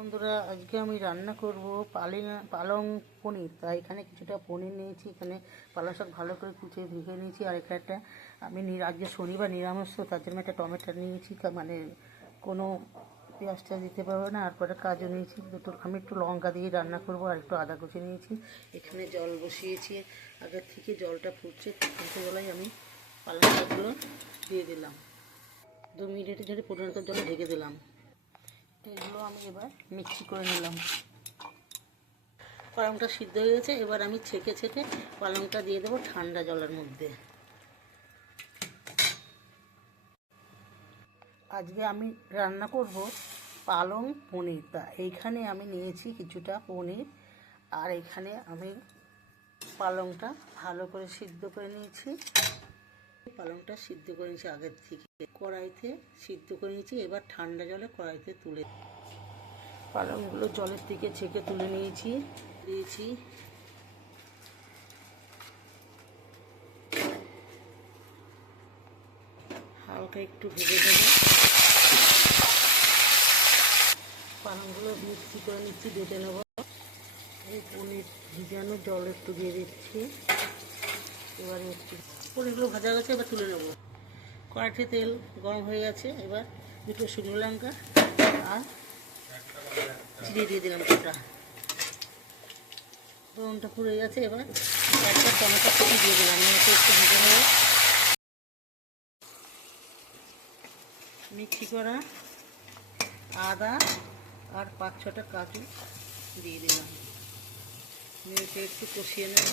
বন্ধুরা, আজকে আমি রান্না করব পালং পনির। তাই এখানে কিছুটা পনির নিয়েছি, এখানে পালং শাক ভালো করে কুচিয়ে ধুয়ে নিয়েছি। আর এখানে একটা আমি আজকে শনিবার নিরামিষ, তার জন্য একটা টমেটো নিয়েছি, মানে কোনো পেঁয়াজটা দিতে পারবে না। আর পরে কাজু নিয়েছি দুটো, আমি একটু লঙ্কা দিয়ে রান্না করব। আর একটু আদা কুচি নিয়েছি। এখানে জল বসিয়েছি, আগের থেকে জলটা ফুটছে, ফুটতে বেলায় আমি পালং শাকগুলো দিয়ে দিলাম। 2 মিনিটের জন্য পরিণত জলে ঢেকে দিলাম। এগুলো আমি এবার মিক্সি করে নিলাম। পালংটা সিদ্ধ হয়ে গেছে, এবার আমি ছেঁকে পালংটা দিয়ে দেবো ঠান্ডা জলের মধ্যে। আজকে আমি রান্না করব পালং পনির। তা এইখানে আমি নিয়েছি কিছুটা পনির, আর এখানে আমি পালংটা ভালো করে সিদ্ধ করে নিয়েছি। পালংটা সিদ্ধ করে নিয়েছি আগের থেকে, কড়াইতে সিদ্ধ করে নিয়েছি। এবার ঠান্ডা জলে কড়াইতে তুলে পালংগুলো জলের থেকে ছেঁকে তুলে দিয়েছি। হালকা একটু ভেজে দেবো। পালংগুলো মিক্সি করে নিচ্ছি, বেটে নেব। এই পনির ভিজানো জল একটু দিয়ে দিচ্ছি। এবারে একটু পনিরগুলো ভাজা গেছে, এবার তুলে নেব। কড়াইতে তেল গরম হয়ে গেছে, এবার দুটো শুকনো লঙ্কা আর জিরে দিয়ে দিলাম গোটা। গরমটা পুড়ে গেছে, এবার একটা টমেটো কুচি দিয়ে দিলাম। একটু ভেজে নেব। মিক্সি করা আদা আর 5-6টা কাজু দিয়ে দিলাম। মেয়েকে একটু কষিয়ে নেব।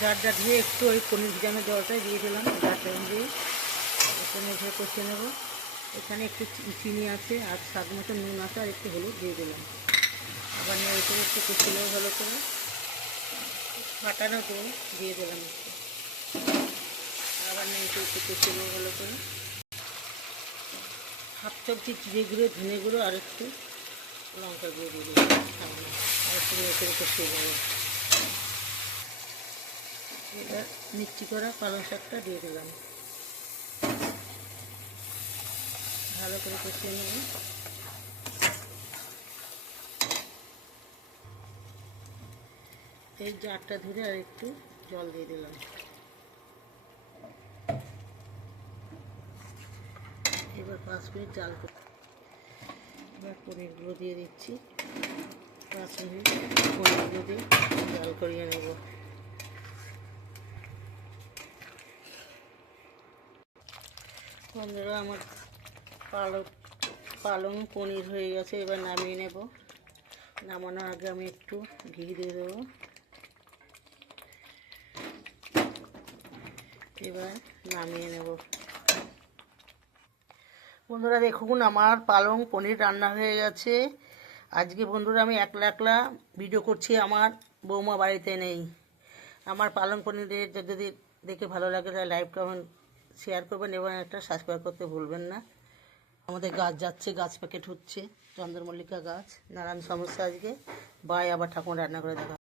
জারটা ধুয়ে একটু ওই পনির ভিজানো জলটাই দিয়ে দিলাম। জারটা দিয়ে একটু মেঝে কষিয়ে নেব। এখানে একটু চিনি আছে, আর স্বাদ মতো নুন আছে, আর একটু হলুদ দিয়ে দিলাম। আবার নিয়ে একটু কষিয়ে নেব ভালো করে। ফাটানো দই দিয়ে দিলাম একটু। আবার নিয়ে একটু কষিয়ে নেব ভালো করে। 1/2 চামচি জিরে গুঁড়ো, ধনে গুঁড়ো আর একটু লঙ্কা গুঁড়ো দিয়ে দিলাম। আর একটু মেখে কষিয়ে নেব। এবার মিক্সি করা পালং শাকটা দিয়ে দিলাম, ভালো করে কষিয়ে নেব। এই জারটা ধরে আর একটু জল দিয়ে দিলাম। এবার 5 মিনিট জাল করে এবার পনিরগুলো দিয়ে দিচ্ছি। 5 মিনিট পনিরগুলো দিয়ে জাল করিয়ে নেব। বন্ধুরা, আমার পালং পনির হয়ে গেছে, এবার নামিয়ে নেব। নামানোর আগে আমি একটু ঘি দিয়ে দেবো। এবার নামিয়ে নেব। বন্ধুরা দেখুন, আমার পালং পনির রান্না হয়ে গেছে। আজকে বন্ধুরা আমি একলা ভিডিও করছি, আমার বৌমা বাড়িতে নেই। আমার পালং পনিরের যদি দেখে ভালো লাগে তাহলে লাইক কমেন্ট শেয়ার করবেন, এবং একটা সাবস্ক্রাইব করতে ভুলবেন না। আমাদের গাছ যাচ্ছে, গাছ প্যাকেট হচ্ছে, চন্দ্রমল্লিকা গাছ, নানান সমস্যা আজকে। বাই, আবার ঠাকুর রান্না করে দেখা।